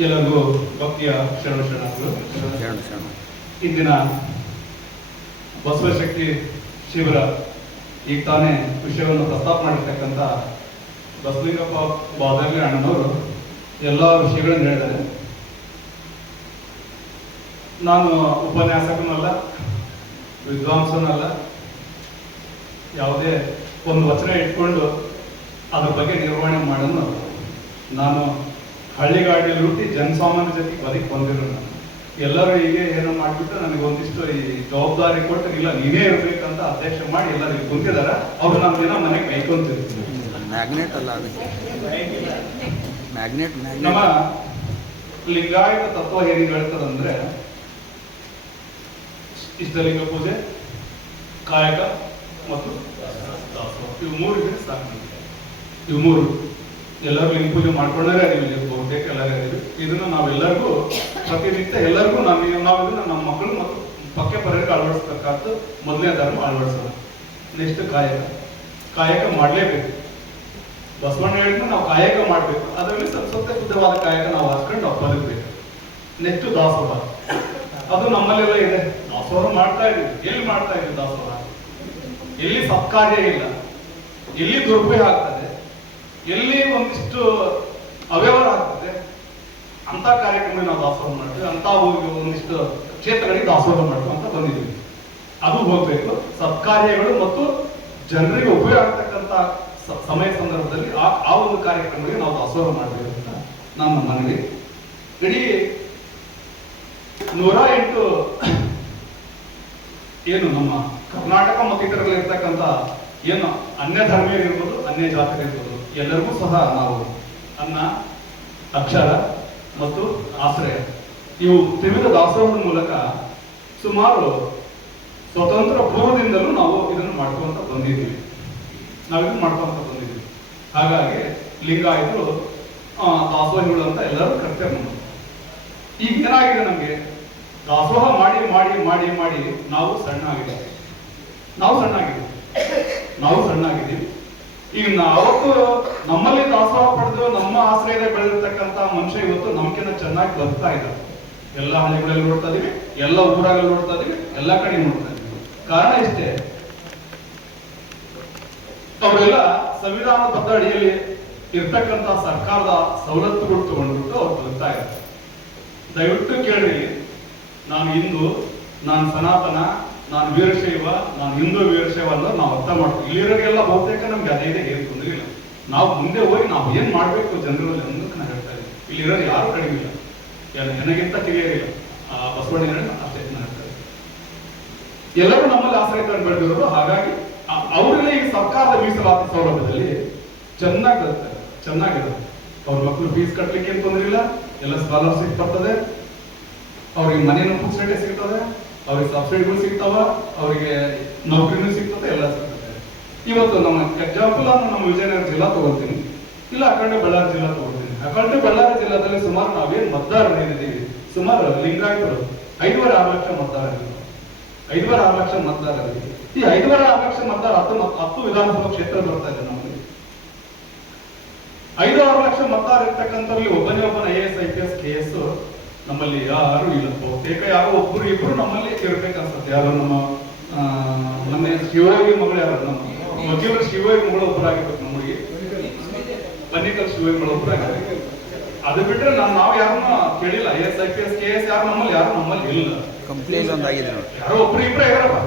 ಎಲ್ಲರಿಗೂ ಭಕ್ತಿಯ ಶರಣಗಳು. ಇಂದಿನ ಬಸವಶಕ್ತಿ ಶಿಬಿರ ಈಗ ತಾನೇ ವಿಷಯವನ್ನು ಪ್ರಸ್ತಾಪ ಮಾಡಿರ್ತಕ್ಕಂಥ ಬಸಲಿಂಗಪ್ಪ ಬಾದರ್ಲಿ ಅಣ್ಣನವರು ಎಲ್ಲ ವಿಷಯಗಳನ್ನು ಹೇಳಿದ್ದಾರೆ. ನಾನು ಉಪನ್ಯಾಸಕನಲ್ಲ, ವಿದ್ವಾಂಸನಲ್ಲ, ಯಾವುದೇ ಒಂದು ವಚನ ಇಟ್ಕೊಂಡು ಅದ್ರ ಬಗ್ಗೆ ನಿರ್ವಹಣೆ ಮಾಡೋನು ನಾನು ಹಳ್ಳಿಗಾಡಿಯಲ್ಲಿ ಹುಟ್ಟಿ ಜನಸಾಮಾನ್ಯ ಜೊತೆಗೆ ಬದುಕಿ ಬಂದಿರೋ ನಾನು. ಎಲ್ಲರೂ ಹೀಗೆ ಏನೋ ಮಾಡಿಬಿಟ್ಟು ನನಗೆ ಒಂದಿಷ್ಟು ಈ ಜವಾಬ್ದಾರಿ ಕೊಟ್ಟು ಇಲ್ಲ ನೀನೇ ಇರ್ಬೇಕಂತ ಅಧ್ಯಕ್ಷ ಮಾಡಿ ಎಲ್ಲರಿಗೂ ಕುಂತಿದಾರ. ಅವ್ರು ನಾನು ದಿನ ಮನೆಗೆ ಬೈಕೊಂತಿರ್ತೀನಿ. ಮ್ಯಾಗ್ನೆಟ್ ಅಲ್ಲ, ಮ್ಯಾಗ್ನೆಟ್. ನಮ್ಮ ಲಿಂಗಾಯತ ತತ್ವ ಏನ್ ಹೇಳ್ತದಂದ್ರೆ ಇಷ್ಟಲಿಂಗ ಪೂಜೆ, ಕಾಯಕ ಮತ್ತು ದಾಸೋಹ, ಇವು ಮೂರು ಇದೆ ಸಾಕು. ಇವು ಮೂರು ಎಲ್ಲರೂ ಲಿಂಗ ಪೂಜೆ ಮಾಡ್ಕೊಂಡೇ ಅದೀವಿ, ಬಹುತೇಕ ಎಲ್ಲರೂ ಅದೀವಿ. ಇದನ್ನು ನಾವೆಲ್ಲರಿಗೂ ಪ್ರತಿನಿತ್ಯ ಎಲ್ಲರಿಗೂ ನಾವು ಇದನ್ನ ನಮ್ಮ ಮಕ್ಕಳು ಮತ್ತು ಪಕ್ಕೆ ಪರಕ್ಕೆ ಅಳವಡಿಸ್ಬೇಕಾದ್ದು ಮೊದಲನೇ ಧರ್ಮ ಅಳವಡಿಸೋದು. ನೆಕ್ಸ್ಟ್ ಕಾಯಕ ಮಾಡಲೇಬೇಕು. ಬಸವಣ್ಣ ಹೇಳಿದ್ರೆ ನಾವು ಕಾಯಕ ಮಾಡಬೇಕು, ಅದರಲ್ಲಿ ಸ್ವಲ್ಪ ಶುದ್ಧವಾದ ಕಾಯಕ ನಾವು ಹಾಸ್ಕೊಂಡು ನಾವು ಬದುಕಬೇಕು. ನೆಕ್ಸ್ಟ್ ದಾಸೋಹ, ಅದು ನಮ್ಮಲ್ಲೆಲ್ಲ ಇದೆ. ದಾಸೋಹ ಮಾಡ್ತಾ ಇದೀವಿ. ಎಲ್ಲಿ ಮಾಡ್ತಾ ಇದೀವಿ ದಾಸೋಹ? ಎಲ್ಲಿ ಸತ್ಕಾರ್ಯ ಇಲ್ಲ, ಎಲ್ಲಿ ದುರುಪಯೋಗ ಆಗ್ತದೆ, ಎಲ್ಲಿ ಒಂದಿಷ್ಟು ಅವ್ಯವಹಾರ ಆಗ್ತದೆ ಅಂತ ಕಾರ್ಯಕ್ರಮ ನಾವು ದಾಸೋಹ ಮಾಡ್ತೀವಿ. ಅಂತ ಒಂದಿಷ್ಟು ಕ್ಷೇತ್ರಗಳಿಗೆ ದಾಸೋಹ ಮಾಡ್ತೀವಿ ಅಂತ ಬಂದಿದ್ದೀವಿ. ಅದು ಹೋಗ್ಬೇಕು. ಸತ್ಕಾರ್ಯಗಳು ಮತ್ತು ಜನರಿಗೆ ಉಪಯೋಗ ಆಗ್ತಕ್ಕಂಥ ಸಮಯ ಸಂದರ್ಭದಲ್ಲಿ ಆ ಒಂದು ಕಾರ್ಯಕ್ರಮಗಳಿಗೆ ನಾವು ದಾಸೋಹ ಮಾಡಬೇಕು ಅಂತ ನಮ್ಮ ಮನವಿ. ಇಡೀ 108 ಏನು ನಮ್ಮ ಕರ್ನಾಟಕ ಮತ್ತು ಇದರಲ್ಲಿ ಇರ್ತಕ್ಕಂಥ ಏನು ಅನ್ಯ ಧರ್ಮೀಯರು ಇರ್ಬೋದು, ಅನ್ಯ ಜಾತಿಯರು ಇರ್ಬೋದು, ಎಲ್ಲರಿಗೂ ಸಹ ನಾವು ಅನ್ನ, ಅಕ್ಷರ ಮತ್ತು ಆಶ್ರಯ ಇವು ತ್ರಿವಿಧ ದಾಸೋಹದ ಮೂಲಕ ಸುಮಾರು ಸ್ವತಂತ್ರ ಪೂರ್ವದಿಂದಲೂ ನಾವು ಇದನ್ನು ಮಾಡ್ಕೊಂತ ಬಂದಿದ್ದೀವಿ. ಹಾಗಾಗಿ ಲಿಂಗಾಯತರು ದಾಸೋಹಿಗಳು ಅಂತ ಎಲ್ಲರೂ ಕರ್ತವ್ಯ ಮಾಡೋದು. ಈಗ ಏನಾಗಿದೆ, ನಮಗೆ ದಾಸೋಹ ಮಾಡಿ ಮಾಡಿ ಮಾಡಿ ಮಾಡಿ ನಾವು ಸಣ್ಣಾಗಿದ್ದೀವಿ. ಈಗ ಅವತ್ತು ನಮ್ಮಲ್ಲಿ ದಾಸೋಹ ಪಡೆದು ನಮ್ಮ ಆಶ್ರಯದ ಬೆಳೆದಿರ್ತಕ್ಕಂಥ ಮನುಷ್ಯ ಇವತ್ತು ನಮ್ಕಿಂತ ಚೆನ್ನಾಗಿ ಬದುಕ್ತಾ ಇದ್ದಾರೆ. ಎಲ್ಲ ಹಳ್ಳಿಗಳಲ್ಲಿ ನೋಡ್ತಾ ಇದೀವಿ, ಎಲ್ಲ ಊರಾಗಲ್ಲಿ ನೋಡ್ತಾ ಇದೀವಿ, ಎಲ್ಲ ಕಡೆ ನೋಡ್ತಾ ಇದೀವಿ. ಕಾರಣ ಇಷ್ಟೇ, ಅವರೆಲ್ಲ ಸಂವಿಧಾನಬದ್ಧ ಅಡಿಯಲ್ಲಿ ಇರ್ತಕ್ಕಂಥ ಸರ್ಕಾರದ ಸವಲತ್ತುಗಳು ತಗೊಂಡ್ಬಿಟ್ಟು ಅವ್ರು ಬದುಕ್ತಾ ಇದ್ದಾರೆ. ದಯವಿಟ್ಟು ಕೇಳ್ರಿ, ನಾನು ಹಿಂದೂ, ನಾನು ಸನಾತನ, ನಾನು ವೀರಶೈವ, ನಾನು ಹಿಂದೂ ವೀರಶೈವ ಅಲ್ಲ ನಾವು ಅರ್ಥ ಮಾಡ್ತೀವಿ. ಇಲ್ಲಿರೋರಿಗೆಲ್ಲ ಬಹುತೇಕ ನಮ್ಗೆ ಅದೇ ಇದೆ, ಏನು ತೊಂದರೆ ಇಲ್ಲ. ನಾವು ಮುಂದೆ ಹೋಗಿ ನಾವು ಏನ್ ಮಾಡ್ಬೇಕು ಜನರಲ್ಲಿ ಅನ್ನೋದಕ್ಕೆ ನಾನು ಹೇಳ್ತಾ ಇದ್ದೀನಿ. ಇಲ್ಲಿರೋರು ಯಾರು ಕಡಿಮೆ ಇಲ್ಲ, ನನಗಿಂತ ತಿಳಿಯೋರಿಲ್ಲ. ಬಸವಣ್ಣ ಅಷ್ಟೇ ನಾನು ಹೇಳ್ತಾ ಇದ್ದೀನಿ. ಎಲ್ಲರೂ ನಮ್ಮಲ್ಲಿ ಆಶ್ರಯ ತಂದು ಬೆಳೆದಿರೋರು. ಹಾಗಾಗಿ ಅವರೆಲ್ಲ ಈಗ ಸರ್ಕಾರದ ಮೀಸಲಾತಿ ಸೌಲಭ್ಯದಲ್ಲಿ ಚೆನ್ನಾಗಿರೋದು. ಅವ್ರ ಮಕ್ಕಳು ಫೀಸ್ ಕಟ್ಟಲಿಕ್ಕೆ ಏನು ತೊಂದರೆ ಇಲ್ಲ, ಎಲ್ಲ ಸ್ಕಾಲರ್ಶಿಪ್ ಬರ್ತದೆ, ಅವ್ರಿಗೆ ಮನೇನು ಫೆಸಿಲಿಟಿ ಸಿಗ್ತದೆ, ಅವ್ರಿಗೆ ಸಬ್ಸಿಡಿಗಳು ಸಿಗ್ತಾವ, ಅವರಿಗೆ ನೌಕರಿನೂ ಸಿಗ್ತದೆ, ಎಲ್ಲ ಸಿಗ್ತದೆ. ಇವತ್ತು ನಮ್ಮ ಎಕ್ಸಾಂಪಲ್ ನಮ್ಮ ವಿಜಯನಗರ ಜಿಲ್ಲಾ ತಗೊಳ್ತೀನಿ, ಇಲ್ಲ ಅಖಂಡ ಬಳ್ಳಾರಿ ಜಿಲ್ಲಾ ತಗೊಳ್ತೀನಿ. ಅಖಂಡ ಬಳ್ಳಾರಿ ಜಿಲ್ಲಾದಲ್ಲಿ ಸುಮಾರು ನಾವೇನು ಮತದಾರರು ಏನಿದ್ದೀವಿ, ಸುಮಾರು ಲಿಂಗಾಯತರು 5.5-6 ಲಕ್ಷ ಮತದಾರರಿದ್ದೀವಿ. 5.5-6 ಲಕ್ಷ ಮತದಾರರಿದ್ದೀವಿ. ಈ 5.5-6 ಲಕ್ಷ ಮತದಾರ 10 ವಿಧಾನಸಭಾ ಕ್ಷೇತ್ರ ಬರ್ತಾ ಇದೆ ನಮಗೆ. 5-6 ಲಕ್ಷ ಮತದಾರ ಇರ್ತಕ್ಕಂಥವ್ರಲ್ಲಿ ಒಬ್ಬನೇ IAS, IPS, KS ನಮ್ಮಲ್ಲಿ ಯಾರು ಇಲ್ಲ. ಬಹುತೇಕ ಯಾರೋ ಒಬ್ಬರು ಇಬ್ರು ನಮ್ಮಲ್ಲಿ ಇರ್ಬೇಕು ಅನ್ಸುತ್ತೆ. ಯಾರು ನಮ್ಮ ಮೊನ್ನೆ ಶಿವಯೋಗಿ ಮಗಳು, ಯಾರು ನಮ್ಮ ಮಧ್ಯವರು ಶಿವಯೋಗಿ ಮಗಳು ಒಬ್ಬರಾಗಿರ್ಬೇಕು. ನಮಗೆ ಬನ್ನಿಕಲ್ ಶಿವಯೋಗಿ ಮಗಳು ಒಬ್ಬರಾಗಿರ್ಬೇಕು. ಅದು ಬಿಟ್ರೆ ನಾವು ಯಾರನ್ನ ಕೇಳಿಲ್ಲ. IAS, IPS, KS ಯಾರು ನಮ್ಮಲ್ಲಿ ಇಲ್ಲ. ಕಂಪ್ಲೇಂಟ್ ಒಂದಾಗಿದೆ ನೋಡಿ, ಯಾರೋ ಒಬ್ರು ಇಬ್ರು ಇದಾರಪ್ಪ.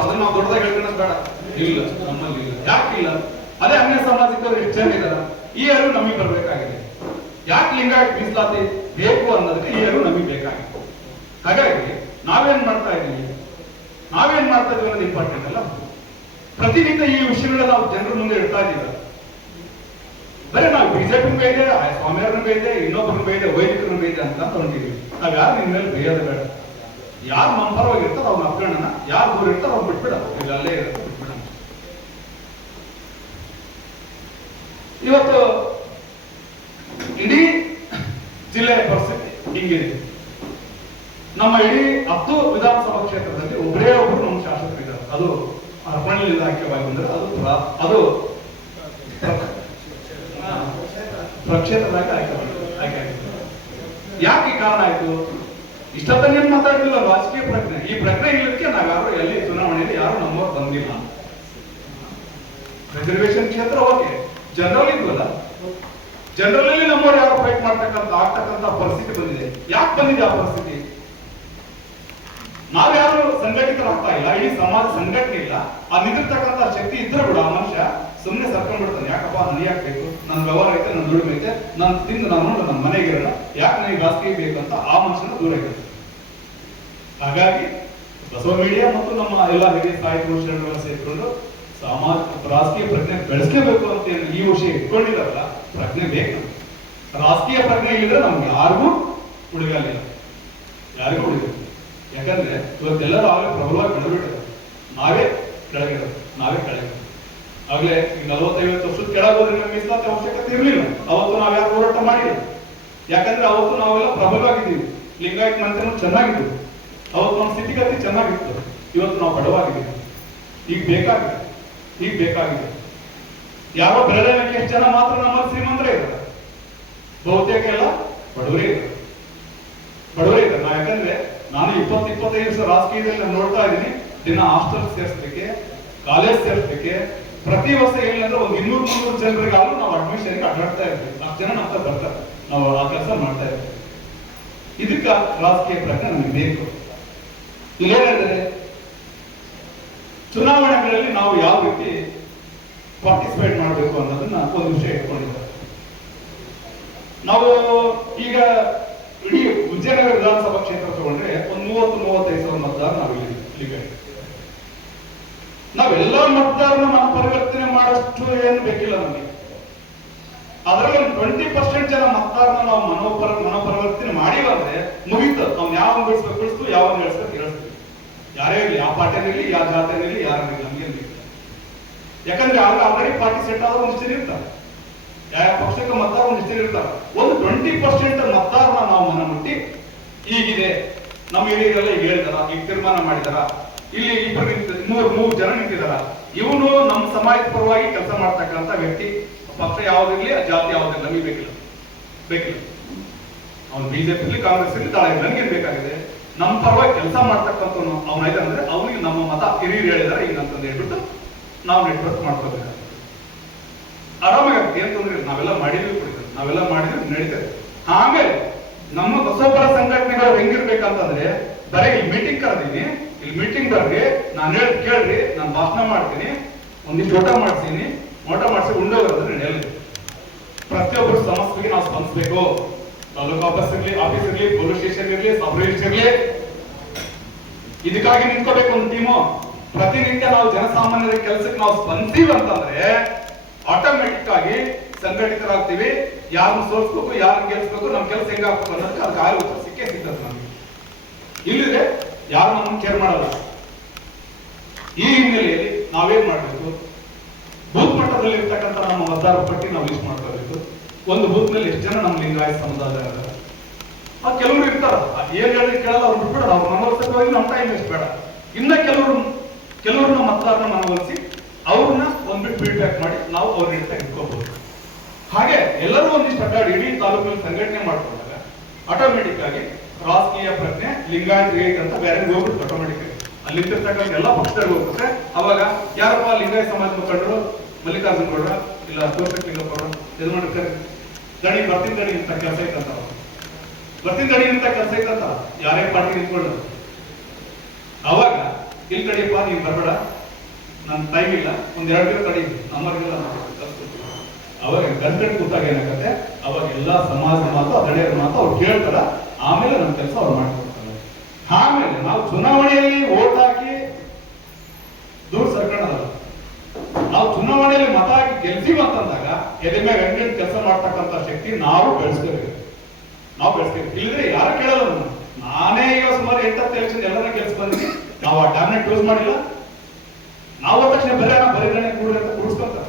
ಅದನ್ನ ನಾವು ದೊಡ್ಡದಾಗಿ ಹೇಳ್ಕೊಳ್ಳೋದು ಬೇಡ. ಇಲ್ಲ, ನಮ್ಮಲ್ಲಿ ಇಲ್ಲ. ಯಾಕಿಲ್ಲ? ಅದೇ ಅನ್ಯ ಸಾಮಾಜಿಕರು ಎಷ್ಟು ಜನ ಇದಾರ, ಈ ಅರಿವು ನಮಗೆ ಬರ್ಬೇಕಾಗಿದೆ. ಯಾಕೆ ಲಿಂಗಾಯತ ಮೀಸಲಾತಿ ಬೇಕು ಅನ್ನೋದಕ್ಕೆ ಈ ಅರಿವು ನಮಗೆ ಬೇಕಾಗಿದೆ. ಹಾಗಾಗಿ ನಾವೇನ್ ಮಾಡ್ತಾ ಇದೀವಿ ಅನ್ನೋದು ಇಂಪಾರ್ಟೆಂಟ್ ಅಲ್ಲ. ಪ್ರತಿನಿತ್ಯ ಈ ವಿಷಯಗಳನ್ನ ನಾವು ಜನರ ಮುಂದೆ ಇಡ್ತಾ ಇದ್ದೀವಿ. ಬರೀ ನಾವು ಬಿಜೆಪಿ ಬೇಯಿದೆ, ಸ್ವಾಮಿಯವ್ರನ್ನ ಬೇಯಿದೆ, ಇನ್ನೊಬ್ಬರನ್ನ ಬೇಯಿದೆ, ವೈದಿಕರನ್ನ ಬೇಯಿದೆ ಅಂತ ತಗೊಂಡಿದ್ದೀವಿ. ನಾವ್ ಯಾರು ನಿನ್ ಮೇಲೆ ಬೇಯೋದು ಬೇಡ. ಯಾರು ನಮ್ಮ ಪರವಾಗಿ ಇರ್ತಾರ ಅವ್ನ ಅಪ್ಕೊಳ್ಳೋಣ, ಯಾರು ದೂರ ಇರ್ತಾರ ಅವ್ನು ಬಿಟ್ಬಿಡ, ಇಲ್ಲ ಅಲ್ಲೇ ಬಿಟ್ಬಿಡ. ಇವತ್ತು ಇಡೀ ಜಿಲ್ಲೆಯ ಪರಿಸ್ಥಿತಿ ಹಿಂಗಿದೆ. ನಮ್ಮ ಇಡೀ 10 ವಿಧಾನಸಭಾ ಕ್ಷೇತ್ರದಲ್ಲಿ ಒಬ್ಬರೇ ಒಬ್ರು ನಮ್ಮ ಶಾಸಕರಿದ್ದಾರೆ. ಅದು ಅರ್ಪಣೆಯಿಂದ ಆಯ್ಕೆವಾಗಿ ಬಂದರೆ ಅದು ಪ್ರಕ್ಷೇತ್ರದಾಗ ಆಯ್ಕೆ. ಯಾಕೆ ಕಾರಣ ಆಯ್ತು? ಇಷ್ಟೊತ್ತನೇನು ಮಾತಾಡಿಲ್ಲ ರಾಜಕೀಯ ಪ್ರಜ್ಞೆ. ಈ ಪ್ರಜ್ಞೆ ಇಲ್ಲಕ್ಕೆ ನಾವ್ಯಾರು ಎಲ್ಲಿ ಚುನಾವಣೆಯಲ್ಲಿ ಯಾರು ನಮ್ಮವ್ರು ಬಂದಿಲ್ಲ. ರಿಸರ್ವೇಶನ್ ಕ್ಷೇತ್ರ ಓಕೆ, ಜನರಲ್ ಇದ್ವಲ್ಲ, ಜನರಲ್ ಅಲ್ಲಿ ನಮ್ಮವ್ರು ಯಾರು ಫೈಟ್ ಆಗ್ತಕ್ಕಂತ ಪರಿಸ್ಥಿತಿ ಬಂದಿದೆ. ಯಾಕೆ ಬಂದಿದೆ ಆ ಪರಿಸ್ಥಿತಿ? ನಾವ್ಯಾರು ಸಂಘಟಿತರಾಗ್ತಾ ಇಲ್ಲ, ಇಡೀ ಸಮಾಜ ಸಂಘಟನೆ ಇಲ್ಲ. ಆ ನಿಂತಿರ್ತಕ್ಕಂಥ ಶಕ್ತಿ ಇದ್ರೆ ಕೂಡ ಆ ಮನುಷ್ಯ ಸುಮ್ಮನೆ ಸರ್ಕೊಂಡ್ ಬಿಡ್ತಾನೆ. ಯಾಕಪ್ಪ ನನಗೆ ಯಾಕೆ ನನ್ನ ವ್ಯವಹಾರ ಐತೆ, ನನ್ನ ದುಡಿಮೆ ಐತೆ, ನಾನು ತಿಂದು ನಾನು ನನ್ನ ಮನೆಗೆ ಇರೋಣ, ಯಾಕೆ ನನಗೆ ರಾಜಕೀಯ ಬೇಕಂತ ಆ ಮನುಷ್ಯನ ದೂರ ಇರುತ್ತೆ. ಹಾಗಾಗಿ ಬಸವ ಮೀಡಿಯಾ ಮತ್ತು ನಮ್ಮ ಎಲ್ಲ ಹಿರಿಯ ಸಾಹಿತ್ಯ ಶರಣರು ಸೇರಿಕೊಂಡು ರಾಜಕೀಯ ಪ್ರಜ್ಞೆ ಬೆಳೆಸ್ಕೋಬೇಕು ಅಂತ ಈ ವಿಷಯ ಇಟ್ಕೊಂಡಿದಾರಲ್ಲ, ಪ್ರಜ್ಞೆ ಬೇಕು. ರಾಜಕೀಯ ಪ್ರಜ್ಞೆ ಇಲ್ಲಿದ್ರೆ ನಮ್ಗೆ ಯಾರಿಗೂ ಉಳಿಗಾಲಿಲ್ಲ, ಯಾರಿಗೂ ಉಳಿದಿಲ್ಲ. ಯಾಕಂದ್ರೆ ಇವತ್ತೆಲ್ಲರೂ ಆಗಲೇ ಪ್ರಬಲವಾಗಿ ಬೆಳೆದ್ಬಿಟ್ಟಿದ್ದಾರೆ. ನಾವೇ ಕೆಳಗಿರೋದು, ನಾವೇ ಕೆಳಗಿರೋದು. ಆಗ್ಲೇ ಈಗ 40-50 ವರ್ಷದ ಕೆಳಗೆ ಹೋದ್ರೆ ನಮ್ಗೆ ಮೀಸಲಾತಿ ಅವಶ್ಯಕತೆ ಇರಲಿಲ್ಲ. ಅವತ್ತು ನಾವ್ ಯಾರು ಹೋರಾಟ ಮಾಡಿಲ್ಲ. ಯಾಕಂದ್ರೆ ಅವತ್ತು ನಾವೆಲ್ಲ ಪ್ರಬಲವಾಗಿದ್ದೀವಿ, ಲಿಂಗಾಯತ್ ಮಂತ್ರಿನೂ ಚೆನ್ನಾಗಿದ್ದು, ಅವತ್ತು ನಮ್ಮ ಸ್ಥಿತಿಗತಿ ಚೆನ್ನಾಗಿತ್ತು. ಇವತ್ತು ನಾವು ಬಡವಾಗಿದ್ದೀವಿ. ಈಗ ಬೇಕಾಗಿದೆ. ಯಾರೋ ಬೆರಳಿನಕ್ಕೆ ಎಷ್ಟು ಜನ ಮಾತ್ರ ನಮ್ಮಲ್ಲಿ ಶ್ರೀಮಂತರೇ ಇದ್ದಾರೆ, ಬಹುತೇಕ ಎಲ್ಲ ಬಡವರೇ ಇದ್ದಾರೆ. ಯಾಕಂದ್ರೆ ನಾನು 20-25 ವರ್ಷ ರಾಜಕೀಯದಲ್ಲಿ ನೋಡ್ತಾ ಇದ್ದೀನಿ. ದಿನ ಹಾಸ್ಟೆಲ್ ಸೇರಿಸ್ಲಿಕ್ಕೆ, ಕಾಲೇಜ್ ಸೇರಿಸ್ಲಿಕ್ಕೆ ಪ್ರತಿ ವರ್ಷ ಏನಿಲ್ಲ ಒಂದು 200-300 ಜನರಿಗಾದ್ರೂ ನಾವು ಅಡ್ಮಿಷನ್ಗೆ ಅಡ್ಡಾಡ್ತಾ ಇರ್ತೀವಿ. 10 ಜನ ನಮ್ಮ ಹತ್ರ ಬರ್ತಾರೆ, ನಾವು ಆ ಕೆಲಸ ಮಾಡ್ತಾ ಇರ್ತೀವಿ. ಇದಕ್ಕ ರಾಜಕೀಯ ಪ್ರಜ್ಞೆ ನಮಗೆ ಬೇಕು. ಇಲ್ಲೇನಿದ್ದಾರೆ, ಚುನಾವಣೆಗಳಲ್ಲಿ ನಾವು ಯಾವ ರೀತಿ ಪಾರ್ಟಿಸಿಪೇಟ್ ಮಾಡಬೇಕು ಅನ್ನೋದನ್ನ ಒಂದು ವಿಷಯ ಇಟ್ಕೊಂಡಿದ್ದಾರೆ. ನಾವು ಈಗ ಇಡೀ ವಿಜಯನಗರ ವಿಧಾನಸಭಾ ಕ್ಷೇತ್ರ ತಗೊಂಡ್ರೆ ಒಂದು 30-35 ಸಾವಿರ ಮತದಾರ ನಾವು ಇಲ್ಲಿ ನಾವೆಲ್ಲ ಮತದಾರನ ಮನ ಪರಿವರ್ತನೆ ಮಾಡಷ್ಟು ಏನು ಬೇಕಿಲ್ಲ ನಮಗೆ. ಅದರಲ್ಲಿ ಒಂದು 20% ಜನ ಮತದಾರನ ನಾವು ಮನೋಪರಿವರ್ತನೆ ಮಾಡಿವಂದ್ರೆ ಮುಗಿತು. ನಾವು ಯಾವನ್ನ ಬೆಳೆಸ್ಬೇಕು, ಯಾವನ್ನ ಬೆಳೆಸ್ಬೇಕು. ಯಾರೇ ಇರಲಿ, ಯಾವ ಪಾರ್ಟಿಯಲ್ಲಿ, ಯಾವ ಜಾತಿಯಲ್ಲಿ, ಯಾರಿರಲಿ, ನಮ್ಗೇನು ಬೇಕು. ಯಾಕಂದ್ರೆ ಆಲ್ರೆಡಿ ಪಾರ್ಟಿ ಸೆಟ್ ಆದ ಒಂದಿಷ್ಟು ಜನ ಇರ್ತಾರೆ, ಯಾವ ಪಕ್ಷಕ್ಕೆ ಮತದಾರ ಒಂದಿಷ್ಟು ಜನ ಇರ್ತಾರೆ. ಒಂದು 20% ಮತದಾರನ ನಾವು ಮನ ಮುಟ್ಟಿ ಈಗಿದೆ, ನಮ್ಮ ಹಿರಿಯರೆಲ್ಲ ಈಗ ಹೇಳಿದಾರ, ಈಗ ತೀರ್ಮಾನ ಮಾಡಿದಾರ, ಇಲ್ಲಿ 2 ಜನ ನಿಂತಿದಾರ, ಇವನು ನಮ್ಮ ಸಮಾಜದ ಪರವಾಗಿ ಕೆಲಸ ಮಾಡ್ತಕ್ಕಂಥ ವ್ಯಕ್ತಿ. ಪಕ್ಷ ಯಾವ್ದಿರ್ಲಿ, ಜಾತಿ ಯಾವ್ದಿಲ್ಲ, ನಮಗೆ ಬೇಕಿಲ್ಲ. ಅವ್ನು ಬಿಜೆಪಿ ಇರ್ಲಿ, ಕಾಂಗ್ರೆಸ್ ಇರ್ಲಿ, ತಾಳೆ ನನ್ಗೇನ್ ಬೇಕಾಗಿದೆ, ನಮ್ಮ ಪರವಾಗಿ ಕೆಲಸ ಮಾಡ್ತಕ್ಕಂಥ ಅವ್ನಾಯ್ತ ಅಂದ್ರೆ ಅವನಿಗೆ ನಮ್ಮ ಮತ ಹಿರಿಯರು ಹೇಳಿದಾರೆ ಈಗ ಅಂತಂದು ಹೇಳ್ಬಿಟ್ಟು ನಾವು ನೆಟ್ವರ್ಕ್ ಮಾಡ್ಕೋಬೇಕು. ಆರಾಮಾಗುತ್ತೆ, ಏನ್ ತೊಂದ್ರೆ ಇಲ್ಲ. ನಾವೆಲ್ಲ ಮಾಡಿದ್ವಿ ನಡೀತದೆ. ಆಮೇಲೆ ನಮ್ಮ ಬಸವಪರ ಸಂಘಟನೆಗಳು ಹೆಂಗಿರ್ಬೇಕಂತಂದ್ರೆ, ಬರೀ ಇಲ್ಲಿ ಮೀಟಿಂಗ್ ಕರೆದೀನಿ, ಇಲ್ಲಿ ಮೀಟಿಂಗ್ ಬರ್ರಿ, ನಾನು ಕೇಳ್ರಿ, ನಾನು ಭಾಷಣ ಮಾಡ್ತೀನಿ, ಒಂದಿಷ್ಟು ಊಟ ಮಾಡಿಸಿ ಉಂಡೋಗ್ರೆ ನಡೆಯಲ್ಲ. ಪ್ರತಿಯೊಬ್ಬರು ಸಮಸ್ಯೆಗೆ ನಾವು ಸ್ಪಂದಿಸಬೇಕು. ತಾಲೂಕು ಆಫೀಸ್ ಇರ್ಲಿ, ಪೊಲೀಸ್ ಸ್ಟೇಷನ್ ಇರ್ಲಿ, ಸಬ್ ರಿಜಿಸ್ಟರ್ ಇರ್ಲಿ, ಇದಕ್ಕಾಗಿ ನಿಂತ್ಕೋಬೇಕು ಒಂದು ಟೀಮು. ಪ್ರತಿನಿತ್ಯ ನಾವು ಜನಸಾಮಾನ್ಯರ ಕೆಲಸಕ್ಕೆ ನಾವು ಸ್ಪಂದಿಸ್ತೀವಿ ಅಂತಂದ್ರೆ ಆಟೋಮೆಟಿಕ್ ಆಗಿ ಸಂಘಟಿತರಾಗ್ತೀವಿ. ಯಾರನ್ನ ಸೋಲ್ಸ್ಬೇಕು, ಯಾರನ್ನ ಗೆಲ್ಸ್ಬೇಕು, ನಮ್ ಕೆಲಸ ಹೆಂಗಾಗ್ಬೇಕು ಅನ್ನೋದಕ್ಕೆ ಅದಕ್ಕೆ ಆಗ ಉತ್ತರ ಸಿಗ್ತದೆ ನಮ್ಗೆ. ಇಲ್ಲಿದೆ ಯಾರು ನಮ್ಮನ್ನು ಕೇರ್ ಮಾಡಲ್ಲ. ಈ ಹಿನ್ನೆಲೆಯಲ್ಲಿ ನಾವೇನ್ ಮಾಡ್ಬೇಕು, ಬೂತ್ ಮಟ್ಟದಲ್ಲಿ ಇರ್ತಕ್ಕಂಥ ನಮ್ಮ ಮತದಾರ ಪಟ್ಟಿ ನಾವು ಲಿಸ್ಟ್ ಮಾಡ್ಕೋಬೇಕು. ಒಂದು ಬೂತ್ ನಲ್ಲಿ ಎಷ್ಟು ಜನ ನಮ್ಮ ಲಿಂಗಾಯತ ಸಮುದಾಯ ಇದ್ದಾರೆ. ಕೆಲವರು ಇರ್ತಾರ, ಏನ್ ಹೇಳಿ ಕೇಳಲ್ಲ, ಅವ್ರು ಬಿಟ್ಬಿಡ, ನಾವು ಮನವೊಲಿಸೋಕೆ ನಮ್ಮ ಟೈಮ್ ಎಷ್ಟು ಬೇಡ. ಇನ್ನ ಕೆಲವರು ನಮ್ಮ ಮತದಾರನ ಮನವೊಲಿಸಿ ಅವ್ರನ್ನ ಒಂದ್ಬಿಟ್ಟು ಫೀಡ್ಬ್ಯಾಕ್ ಮಾಡಿ ನಾವು ಅವ್ರ ಹಿಡಿತ ಇಟ್ಕೋಬಹುದು. ಹಾಗೆ ಎಲ್ಲರೂ ಒಂದಿಷ್ಟು ಅಡ್ಡಾಡಿ ಇಡೀ ತಾಲೂಕಲ್ಲಿ ಸಂಘಟನೆ ಮಾಡ್ಕೊಂಡಾಗ ಆಟೋಮೆಟಿಕ್ ಆಗಿ ರಾಜಕೀಯ ಪ್ರಜ್ಞೆ ಲಿಂಗಾಯತ ಅಂತ ಬೇರೆ ಹೋಗ್ಬಿಟ್ಟು ಆಟೋಮೆಟಿಕ್ ಆಗಿ ಅಲ್ಲಿರ್ತಕ್ಕಂಥ ಎಲ್ಲ ಪಕ್ಷದಲ್ಲಿ ಹೋಗ್ಬಿಟ್ರೆ ಅವಾಗ ಯಾರಪ್ಪ ಲಿಂಗಾಯತ ಸಮಾಜ ಮುಖಂಡರು, ಮಲ್ಲಿಕಾರ್ಜುನ್ ಗೌಡ್ರ ಇಲ್ಲ ತೋರ್ಸಕ್ ಲಿಂಗಪ್ಪವ್ರ ಇದು ಮಾಡ್ತಾರೆ, ದಣಿ ಬರ್ತೀನಿ ದಣಿ ಅಂತ ಕೆಲಸ ಐತಂತ, ಬರ್ತೀನಿ ದಣಿ ಅಂತ ಕೆಲಸ ಐತಂತ ಯಾರೇ ಪಾರ್ಟಿ ನಿಂತ್ಕೊಂಡು ಅವಾಗ ಇಲ್ಲಿ ತಡಿಯಪ್ಪ, ನೀನ್ ಬರ್ಬೇಡ, ನನ್ ಟೈಮ್ ಇಲ್ಲ, ಒಂದ್ 2 ದಿನ ತಡಿ, ನಮ್ಮವ್ರಿಗೆಲ್ಲ ಅವಾಗ ಗಂಟೆ ಕೂತಾಗ ಏನಾಗತ್ತೆ, ಅವಾಗ ಎಲ್ಲಾ ಸಮಾಜದ ಮಾತು, ದಣಿಯರ ಮಾತು ಅವ್ರು ಕೇಳ್ತಾರ. ಆಮೇಲೆ ನಮ್ಮ ಕೆಲಸ ಅವ್ರು ಮಾಡ್ಕೊಡ್ತಾರೆ. ಆಮೇಲೆ ನಾವು ಚುನಾವಣೆಯಲ್ಲಿ ಓಟ್ ಹಾಕಿ ದೂರ ಸರ್ಕೊಂಡಲ್ಲ, ನಾವು ಚುನಾವಣೆಯಲ್ಲಿ ಮತ ಹಾಕಿ ಗೆಲ್ತೀವಿ ಅಂತಂದಾಗ ಎದೆ ಮೇಲೆ ಗಂಟೆ ಕೆಲಸ ಮಾಡ್ತಕ್ಕಂಥ ಶಕ್ತಿ ನಾವು ಬೆಳೆಸ್ಕೋಬೇಕು. ಇಲ್ಲದ್ರೆ ಯಾರು ಕೇಳಲ್ಲ. ನಾನೇ ಈಗ ಸುಮಾರು 8-10 ಎಲೆಕ್ಷನ್ ಎಲ್ಲರನ್ನ ಗೆಲ್ಸ್ ಬಂದಿನಿ. ನಾವು ಆ ಟ್ಯಾಬ್ಲೆಟ್ ಯೂಸ್ ಮಾಡಿಲ್ಲ. ನಾವು ತಕ್ಷಣ ಬರೀ ಕೂಡಿಸ್ಕೊಂತಾರೆ.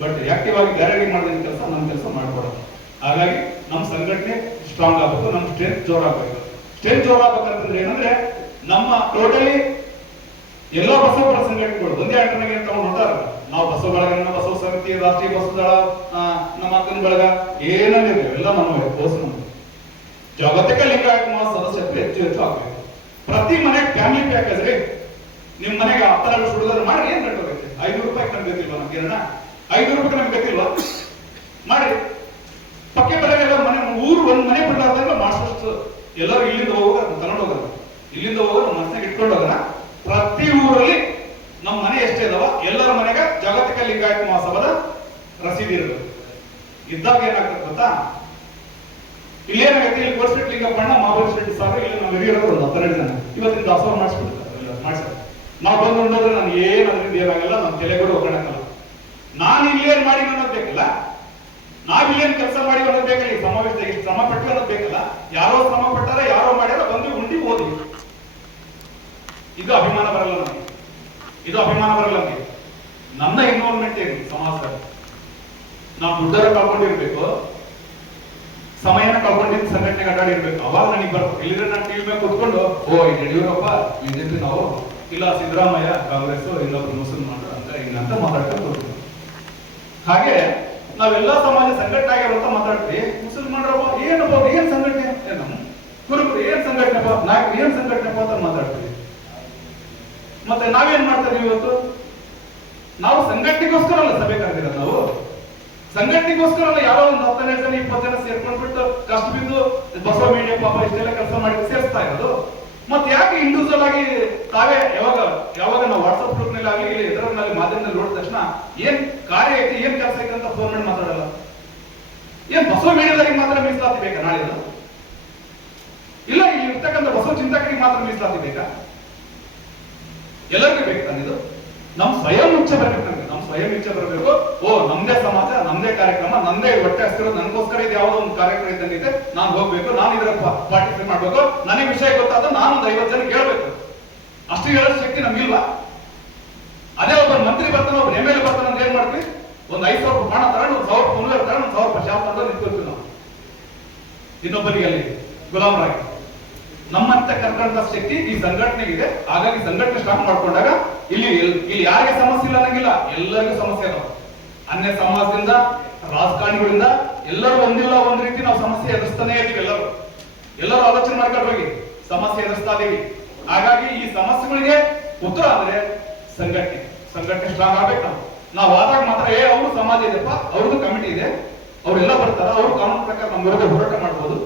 ಬಟ್ ಆಕ್ಟಿವ್ ಆಗಿ ಬೇರೆ ಮಾಡಿದ ಕೆಲಸ ನಮ್ಮ ಕೆಲಸ ಮಾಡ್ಕೊಡೋದು. ಹಾಗಾಗಿ ನಮ್ಮ ಸಂಘಟನೆ ಸ್ಟ್ರಾಂಗ್ ಆಗಬೇಕು, ನಮ್ಮ ಸ್ಟ್ರೆಂತ್ ಜೋರಾಗಬೇಕು. ಸ್ಟ್ರೆಂತ್ ಜೋರಾಗಬೇಕಂತಂದ್ರೆ ಏನಂದ್ರೆ ನಮ್ಮ ಟೋಟಲಿ ಎಲ್ಲ ಬಸವಪರ ಸಂಘಟನೆಗಳು ಒಂದೇ ಆಟನಾಗೆ ತಗೊಂಡು ಹೊಂಟಾರ. ನಾವು ಬಸವ ಬಳಗ, ಬಸವ ಸಮಿತಿ, ರಾಷ್ಟ್ರೀಯ ಬಸವ ದಳ, ನಮ್ಮ ಅಕ್ಕನ ಬಳಗ ಏನಿದೆ ಎಲ್ಲ ನಮ್ಮ ಕೋರ್ಸ್ ನಮ್ದು. ಜಾಗತಿಕ ಲಿಂಗಾಯತ ಮಹಾಸಭಾ ಸದಸ್ಯತ್ವ ಹೆಚ್ಚು ಹೆಚ್ಚು ಆಗ್ಬೇಕು. ಪ್ರತಿ ಮನೆಗೆ ಫ್ಯಾಮಿಲಿ ಪ್ಯಾಕೇಜ್ ರೀ. ನಿಮ್ ಮನೆಗೆ 10 ಲಕ್ಷ ಹುಡುಗರು ಮಾಡ್ರಿ, ಏನ್ ರೇಟ್ ಹೋಗುತ್ತೆ? 500 ರೂಪಾಯಿ ನಮ್ಗೆ ಗೊತ್ತಿಲ್ವಾ? ನಮ್ಗೆ 500 ರೂಪಾಯಿ ನಮ್ಗೆ ಗೊತ್ತಿಲ್ವಾ? ಮಾಡ್ರಿ. ಪಕ್ಕೆ ಬರೆಗೆಲ್ಲ ಮನೆ ಊರು ಒಂದ್ ಮನೆ ಬಿಡಲಾರ್ದಂಗ ಮಾಸ್ಟರ್ಸ್ ಎಲ್ಲರೂ ಇಲ್ಲಿಂದ ಹೋಗೋರ ತಗೊಂಡು ಹೋಗೋಣ, ಇಲ್ಲಿಂದ ಹೋಗೋರು ನಮ್ಮ ಮನಸ್ಸಿನಾಗ ಇಟ್ಕೊಂಡು ಹೋಗೋಣ. ಪ್ರತಿ ಊರಲ್ಲಿ ನಮ್ಮ ಮನೆ ಎಷ್ಟೇ ಇದಾವ ಎಲ್ಲರ ಮನೆಗೆ ಜಾಗತಿಕ ಲಿಂಗಾಯತ ಮಹಾಸಭಾದ ರಸೀದಿ ಇರಬೇಕು. ಇದ್ದಾಗ ಏನಾಗ್ತದೆ ಗೊತ್ತಾ? ಇಲ್ಲಿ ಏನಾಗುತ್ತೆ, ಇಲ್ಲಿ ಕೋರ್ಸ್ಪೇಟ್ ಲಿಂಗಪ್ಪಣ್ಣ ಮಹಾಬಲೇಶ್ವರ ರೆಡ್ಡಿ ಸಾಹೇಬ್ ಇಲ್ಲಿ ನಮ್ಮ ಹಿರಿಯರು ಒಂದು 12 ಜನ ಇವತ್ತಿನ ದಾಸೋಹ ಮಾಡಿಸ್ಬಿಡ್ತಾರೆ. ಮಾಡಿಸ್ತಾರೆ. ನಾವು ಬಂದು ನೋಡಿದ್ರೆ ನಾನು ಏನು ಅದರಿಂದ ಏನಾಗಲ್ಲ, ನಮ್ಮ ತಲೆಗಳು ಹೋಗೋಣಕ್ಕಲ್ಲ. ನಾನು ಇಲ್ಲೇನ್ ಮಾಡಿ ಅನ್ನೋದು ಬೇಕಲ್ಲ, ನಾವ್ ಇಲ್ಲೇನ್ ಕೆಲಸ ಮಾಡಿ ಅನ್ನೋದು ಬೇಕಲ್ಲ, ಈ ಸಮಾವೇಶದಾಗ ಇಷ್ಟು ಶ್ರಮ ಪಟ್ಟು ಅನ್ನೋದು ಬೇಕಲ್ಲ. ಯಾರೋ ಶ್ರಮ ಪಟ್ಟಾರ, ಯಾರೋ ಮಾಡ್ಯಾರ, ಬಂದು ಉಂಡಿ ಓದಿ. ಇದು ಅಭಿಮಾನ ಬರಲ್ಲ ನನಗೆ, ಇದು ಅಭಿಮಾನ ಬರಲ್ಲ ನನಗೆ. ನನ್ನ ಇನ್ವಾಲ್ವ್ಮೆಂಟ್ ಏನು ಸಮಾಜದಲ್ಲಿ? ನಾವು ದುಡ್ಡರ ಕಳ್ಕೊಂಡಿರ್ಬೇಕು, ಸಮಯನ ಕಳ್ಕೊಂಡಿದ್ದು ಸಂಘಟನೆಗೆ ಅಡ್ಡಾಡಿರ್ಬೇಕು, ಅವಾಗ ನನಗೆ ಬರ್ಬೇಕು. ಇಲ್ಲಿದ್ರೆ ನಾನು ಟಿವಿ ಮೇಲೆ ಕುತ್ಕೊಂಡು ಇದು ಯಡಿಯೂರಪ್ಪ ಇದ್ರಿ ನಾವು, ಇಲ್ಲ ಸಿದ್ದರಾಮಯ್ಯ ಕಾಂಗ್ರೆಸ್, ಇನ್ನೊಬ್ರು ಮುಸಲ್ಮಾನರು ಅಂತ ಹಿಂಗಂತ ಮಾತಾಡ್ಕೊಂಡು ಹೋಗ್ತೀವಿ. ಹಾಗೆ ನಾವೆಲ್ಲ ಸಮಾಜ ಸಂಘಟನೆ ಆಗಿರುವಂತ ಮಾತಾಡ್ತೀವಿ. ಮುಸಲ್ಮಾನರಪ್ಪ ಏನಪ್ಪ ಏನ್ ಸಂಘಟನೆ, ನಮ್ಮ ಕುರುಬರು ಏನ್ ಸಂಘಟನೆಪ್ಪ, ನಾಯಕರು ಏನ್ ಸಂಘಟನೆಪ್ಪ ಅಂತ ಮಾತಾಡ್ತೀವಿ. ಮತ್ತೆ ನಾವೇನ್ ಮಾಡ್ತಾ ಇದೀವಿ ಇವತ್ತು? ನಾವು ಸಂಘಟನೆಗೋಸ್ಕರ ಅಲ್ಲ ಸಭೆ ಕರೆದಿರೋದು. ನಾವು ಸಂಘಟನೆಗೋಸ್ಕರ ಅಲ್ಲ, ಯಾರೋ ಒಂದು 10 ಜನ 20 ಜನ ಸೇರ್ಕೊಂಡ್ಬಿಟ್ಟು ಕಷ್ಟ ಬಿದ್ದು ಬಸವ ಮೀಡಿಯಾ ಪಾಪ ಇಷ್ಟೆಲ್ಲ ಕೆಲಸ ಮಾಡಿ ಸೇರಿಸ್ತಾ ಇರೋದು. ಮತ್ತೆ ಯಾಕೆ ಇಂಡಿವಿಜುವಲ್ ಆಗಿ ತಾವೇ ಯಾವಾಗ ನಾವು ವಾಟ್ಸ್ಆಪ್ ಗ್ರೂಪ್ ನಲ್ಲಿ ಆಗಲಿ ಇಲ್ಲ ಇದರಲ್ಲಿ ಮಾಧ್ಯಮದಲ್ಲಿ ನೋಡಿದ ತಕ್ಷಣ ಏನ್ ಕಾರ್ಯ ಐತಿ, ಏನ್ ಕೆಲಸ ಐತೆ ಅಂತ ಫೋನ್ ಮಾಡಿ ಮಾತಾಡಲ್ಲ? ಏನ್ ಬಸವ ಮೀಡಿಯಾದಲ್ಲಿ ಮಾತ್ರ ಮೀಸಲಾತಿ ಬೇಕಾ ನಾಳೆ? ಇಲ್ಲ ಇಲ್ಲಿ ಇರ್ತಕ್ಕಂಥ ಬಸವ ಚಿಂತಕರಿಗೆ ಮಾತ್ರ ಮೀಸಲಾತಿ ಬೇಕಾ? ಎಲ್ಲರಿಗೂ ಬೇಕು ತಾನೆ ಇದು? ನಮ್ ಸ್ವಯಂ ಇಚ್ಛೆ ಬರ್ಬೇಕು. ನಮ್ಗೆ ನಮ್ ಸ್ವಯಂ ಇಚ್ಛೆ ಬರಬೇಕು. ನಮ್ದೇ ಸಮಾಜ, ನಮ್ದೇ ಕಾರ್ಯಕ್ರಮ, ನಮ್ದೇ ಹೊಟ್ಟೆ ಹಸ್ತಿರೋದು, ನನಗೋಸ್ಕರ ಇದು ಯಾವುದೋ ಒಂದು ಕಾರ್ಯಕ್ರಮ ಇದ್ದಂಗಿದೆ, ನಾನು ಹೋಗ್ಬೇಕು, ನಾನು ಇದರ ಪಾರ್ಟಿಸಿಪೇಟ್ ಮಾಡ್ಬೇಕು, ನನಗೆ ವಿಷಯ ಗೊತ್ತಾದ್ರೆ ನಾನು ಒಂದು 50 ಜನಕ್ಕೆ ಹೇಳ್ಬೇಕು. ಅಷ್ಟು ಹೇಳೋ ಶಕ್ತಿ ನಮ್ಗಿಲ್ವಾ? ಅದೇ ಒಬ್ಬ ಮಂತ್ರಿ ಬರ್ತಾನೆ, ಒಬ್ಬ MLA ಬರ್ತಾನೆ ಅಂತ ಏನ್ ಮಾಡ್ತೀವಿ? ಒಂದು 5,000 ರೂಪಾಯಿ ಹಣ ತಗೊಂಡು, 1,000 ರೂಪಾಯಿ ತಗೊಂಡು, 1,000 ರೂಪಾಯಿ ಶಾಪ್ ತಗೊಂಡು ನಿಂತ್ಕೊಳ್ತೀವಿ ನಾವು ಇನ್ನೊಬ್ಬರಿಗೆ ಅಲ್ಲಿ ಗುಲಾಮರಾಗಿ. ನಮ್ಮಂತ ಕರ್ಕೊಂಡ ಶಕ್ತಿ ಈ ಸಂಘಟನೆಗಿದೆ. ಹಾಗಾಗಿ ಸಂಘಟನೆ ಸ್ಟಾರ್ಟ್ ಮಾಡ್ಕೊಂಡಾಗ ಇಲ್ಲಿ ಯಾರಿಗೆ ಸಮಸ್ಯೆ ಇಲ್ಲ ಅನ್ನಂಗಿಲ್ಲ, ಎಲ್ಲರಿಗೂ ಸಮಸ್ಯೆ ಅದಾವ. ಅನ್ಯ ಸಮಾಜದಿಂದ, ರಾಜಕಾರಣಿಗಳಿಂದ ಎಲ್ಲರೂ ಒಂದಿಲ್ಲ ಒಂದ್ ರೀತಿ ನಾವು ಸಮಸ್ಯೆ ಎದುರಿಸ್ತಾನೆ ಇದೀವಿ. ಎಲ್ಲರೂ ಆಲೋಚನೆ ಮಾಡ್ಕೊಂಡು ಹೋಗಿ ಸಮಸ್ಯೆ ಎದುರಿಸ್ತಾ ಇದೀವಿ. ಹಾಗಾಗಿ ಈ ಸಮಸ್ಯೆಗಳಿಗೆ ಉತ್ತರ ಅಂದ್ರೆ ಸಂಘಟನೆ ಸ್ಟ್ರಾಂಗ್ ಆಗ್ಬೇಕು. ನಾವು ಆದಾಗ ಮಾತ್ರ ಅವ್ರು ಸಮಾಜ ಇದೆಪ್ಪ, ಅವ್ರದ್ದು ಕಮಿಟಿ ಇದೆ, ಅವರೆಲ್ಲ ಬರ್ತಾರ, ಅವ್ರು ಕಾನೂನು ಪ್ರಕಾರ ನಮ್ಮ ವಿರುದ್ಧ ಹೋರಾಟ ಮಾಡ್ಬೋದು.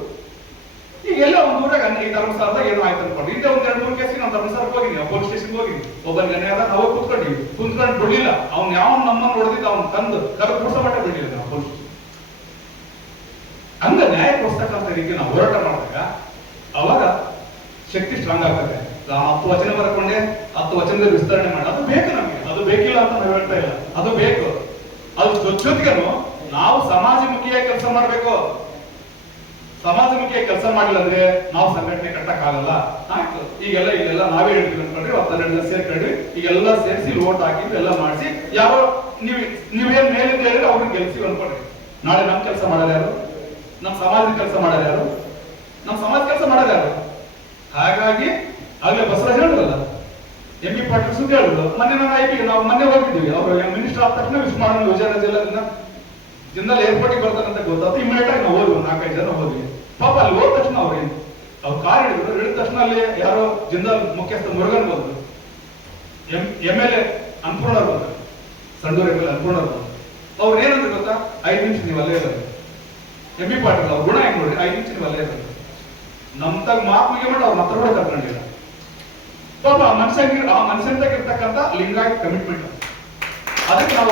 ಈಗೆಲ್ಲ ಒಂದು ಊರಾಗ ಈ ಧರ್ಮಸ್ಥಳದಾಗ ಏನೋ ಆಯ್ತು ಅನ್ಕೊಂಡು ಹಿಂದೆ 1-2-3 ಕೇಸಿಗೆ ನಾವು ಧರ್ಮಸ್ಥಳಕ್ಕೆ ಹೋಗಿದ್ವಿ, ಪೊಲೀಸ್ ಸ್ಟೇಷನ್ಗೆ ಹೋಗಿದ್ವಿ. ಒಬ್ಬನಿಗೆ ಅನ್ಯಾಯ ಆದಾಗ ನಾವು ಕುಂತ್ಕೊಂಡು ಬಿಡ್ಲಿಲ್ಲ. ಅವ್ನು ಯಾವ ನಮ್ಮನ್ನು ನೋಡಿದ ಅವ್ನು ತಂದು ಕರೆದು ಕೂರ್ಸ ಮಟ್ಟ ಬಿಡ್ಲಿಲ್ಲ ನಾವು ಪೊಲೀಸ್. ಹಂಗ ನ್ಯಾಯ ಕೊಡಿಸ್ತಕ್ಕಂಥ ರೀತಿ ನಾವು ಹೋರಾಟ ಮಾಡಿದಾಗ ಅವಾಗ ಶಕ್ತಿ ಸ್ಟ್ರಾಂಗ್ ಆಗ್ತದೆ. 10 ವಚನ ಬರ್ಕೊಂಡೆ 10 ವಚನದ ವಿಸ್ತರಣೆ ಮಾಡಿ ಅದು ಬೇಕು ನಮಗೆ. ಅದು ಬೇಕಿಲ್ಲ ಅಂತ ನಾವು ಹೇಳ್ತಾ ಇಲ್ಲ, ಅದು ಬೇಕು. ಅದು ಜೊತೆಗೇನು ನಾವು ಸಮಾಜಮುಖಿಯಾಗಿ ಕೆಲಸ ಮಾಡ್ಬೇಕು. ಸಮಾಜಮುಖಿಯಾಗಿ ಕೆಲಸ ಮಾಡಿಲ್ಲ ಅಂದ್ರೆ ನಾವು ಸಂಘಟನೆ ಕಟ್ಟಕ್ ಆಗಲ್ಲ. ಆಯ್ತು, ಇಲ್ಲೆಲ್ಲ ನಾವೇ ಹೇಳ್ತೀವಿ ಅನ್ಕೊಂಡ್ರಿ, 12 ಜನ ಸೇರ್ಕೊಂಡ್ರಿ, ಈಗೆಲ್ಲ ಸೇರಿಸಿ ಓಟ್ ಹಾಕಿದ್ವಿ, ಎಲ್ಲ ಮಾಡಿಸಿ ಯಾರೋ ನೀವೇನ್ ಮೇಲಿಂದ ಹೇಳಿದ್ರೆ ಅವ್ರಿಗೆ ಗೆಲ್ಸಿವಿ ಅನ್ಕೊಂಡ್ರಿ. ನಾಳೆ ನಮ್ ಕೆಲಸ ಮಾಡೋದು ಯಾರು? ನಮ್ ಸಮಾಜದ ಕೆಲಸ ಮಾಡೋದು ಯಾರು? ನಮ್ ಸಮಾಜ ಕೆಲಸ ಮಾಡೋದು ಯಾರು? ಹಾಗಾಗಿ ಆಗ್ಲೇ ಬಸವರಾಜ್ ಹೇಳಿದ್ರಲ್ಲ, MB ಪಾಟೀಲ್ ಸುದ್ದಿ ಹೇಳಿದ್ರು. ನಾವು ಮೊನ್ನೆ ಹೋಗಿದ್ದೀವಿ. ಅವರು ಮಿನಿಸ್ಟರ್ ಆದ ತಕ್ಷಣ ವಿಶ್ ಮಾಡೋಣ ಯೋಜನಾ ಜಿಂದಾಲ್ ಏರ್ಪೋರ್ಟಿಗೆ ಬರ್ತಾರಂತ ಗೊತ್ತಾಯ್ತು. ಇಮಿಡಿಯೇಟ್ ಆಗಿ ನಾವು ಹೋದ್ವಿ, 4-5 ಜನ ಹೋದ್ವಿ. ಪಾಪ ಅಲ್ಲಿ ಹೋದ ತಕ್ಷಣ ಅವ್ರು ಕಾರ್ ಹಿಡಿದ್ರು ತಕ್ಷಣ ಅಲ್ಲಿ ಯಾರೋ ಜಿಂದಾಲ್ ಮುಖ್ಯಸ್ಥ ಮುರುಗನ್ ಬಂದ್ರು, MLA ಅನ್ಪೂರ್ಣ ಬಂದ್ರು, ಸಂಡೂರು MLA ಅನ್ಪೂರ್ಣ ಬಂದ್ರು. ಅವ್ರು ಏನಂದ್ರೆ ಗೊತ್ತಾ, 5 ನಿಮಿಷ ನೀವು ಅಲ್ಲೇ ಇರೋದು. MB ಪಾಟೀಲ್ ಅವ್ರ ಗುಣ ಹೆಂಗ್ ನೋಡಿ, 5 ನಿಮಿಷ ನೀವು ಅಲ್ಲೇ ಇರೋದು. ನಮ್ತಾಗ ಮಾತು ಮುಗಿಬಿಟ್ಟು ಅವ್ರ ಮಾತ್ರ ಕೂಡ ಕರ್ಕೊಂಡಿಲ್ಲ. ಪಾಪ ಆ ಮನುಷ್ಯಂತಾಗಿರ್ತಕ್ಕಂಥ ಲಿಂಗಾಯತ್ ಕಮಿಟ್ಮೆಂಟ್, ಅದಕ್ಕೆ ನಾವು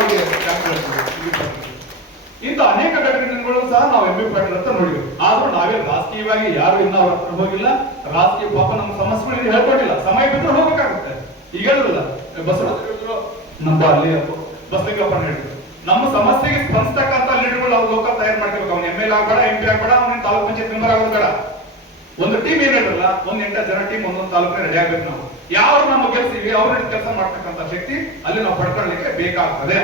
ಇಂಥ ಅನೇಕ ಘಟನೆಗಳು ಸಹ ನಾವು MB ಪಾಟೀಲ್ ಅಂತ ನೋಡಿದ್ವಿ. ಆದ್ರೂ ನಾವೇ ರಾಜಕೀಯವಾಗಿ ಯಾರು ಇನ್ನ ಅವ್ರ ಹತ್ರ ಹೋಗಿಲ್ಲ. ರಾಜಕೀಯ ಪಾಪ ನಮ್ಮ ಸಮಸ್ಯೆಗಳಿಗೆ ಹೇಳ್ಕೊಟ್ಟಿಲ್ಲ. ಸಮಯ ಬಿಟ್ಟರೆ ಹೋಗ್ಬೇಕಾಗುತ್ತೆ. ಈಗ ಹೇಳಿದ್ರಲ್ಲ ಬಸವರಾಜ್ ಹೇಳಿದ್ರು, ನಮ್ಮ ಅಲ್ಲಿ ಬಸಲಿಂಗಪ್ಪ ಹೇಳಿದ್ರು, ನಮ್ಮ ಸಮಸ್ಯೆಗೆ ಸ್ಪಂದಿಸ್ತಕ್ಕಂಥ ಲೀಡರ್ಗಳು ಅವ್ರು ಲೋಕ ತಯಾರು ಮಾಡ್ತಿರ್ಬೇಕು. ಅವ್ನು MLA ಆಗ್ಬೇಡ, MP ಆಗ್ಬೇಡ, ಅವ್ನ ತಾಲೂಕ್ ಪಂಚಾಯತ್ ಮೆಂಬರ್ ಆಗೋದು ಬೇಡ. ಒಂದು ಟೀಮ್ ಏನಿರಲ್ಲ, 1-8 ಜನ ಟೀಮ್ ಒಂದೊಂದು ತಾಲೂಕಿನ ರೆಡಿ ಆಗ್ಬೇಕು. ನಾವು ಯಾರು ನಮ್ಮ ಗೆಲ್ಸಿವಿ ಅವ್ರ ಕೆಲಸ ಮಾಡ್ತಕ್ಕಂಥ ಶಕ್ತಿ ಅಲ್ಲಿ ನಾವು ಪಡ್ಕೊಳ್ಳಿಕ್ಕೆ ಬೇಕಾಗ್ತದೆ.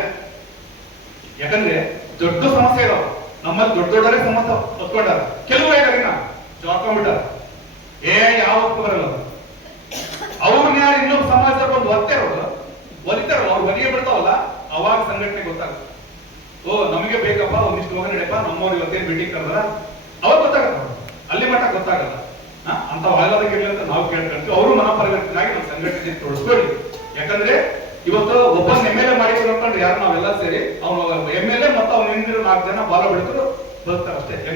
ಯಾಕಂದ್ರೆ ದೊಡ್ಡ ಸಮಸ್ಯೆ ಇದಾವ ನಮ್ಮಲ್ಲಿ, ದೊಡ್ಡವರೇ ಸಮಸ್ಯೆ ಹೊತ್ಕೊಂಡಾರ. ಕೆಲವು ಇದಾರಿನ ಜಾರ್ಕೊಂಡ್ಬಿಟ್ಟಾರ, ಯಾವತ್ತೂ ಬರಲ್ಲ. ಅವ್ರನ್ನ ಯಾರು ಇನ್ನೊಬ್ಬ ಸಮಾಜದಾಗ ಒಂದು ಒಲಿತಾರಲ್ಲ, ಅವ್ರು ಒಲಿಗೆ ಬಿಡ್ತಾವಲ್ಲ, ಅವಾಗ ಸಂಘಟನೆ ಗೊತ್ತಾಗುತ್ತೆ. ನಮಗೆ ಬೇಕಪ್ಪ, ಒಂದಿಷ್ಟು ಹೋಗಿ ನಡೆಯಪ್ಪ, ನಮ್ಮವ್ರು ಇವತ್ತೇನು ಮೀಟಿಂಗ್ ಕರೆದ್ರ ಅವಾಗ ಗೊತ್ತಾಗತ್ತ. ಅಲ್ಲಿ ಮಟ್ಟ ಗೊತ್ತಾಗ ಗೊತ್ತಾಗಲ್ಲ. ಅಂತ ಆಗದಾಗಿರ್ಲಿ ಅಂತ ನಾವು ಕೇಳ್ಕೊಂತೀವಿ. ಅವರು ಮನಪರಿವರ್ತನಾಗಿ ನಮ್ಮ ಸಂಘಟನೆ ತೊಡಸ್ಕೊಳ್ಳಿ. ಯಾಕಂದ್ರೆ ಇವತ್ತು ಒಬ್ಬ MLA ಮಾಡಿ ಯಾರು ನಾವೆಲ್ಲ ಸೇರಿ ಅವನು MLA ಮತ್ತು ಅವ್ನು ಹಿಂದಿರೋ 4 ಜನ ಬಾಲ ಬಿಡ್ತಾರೆ ಅಷ್ಟೇ.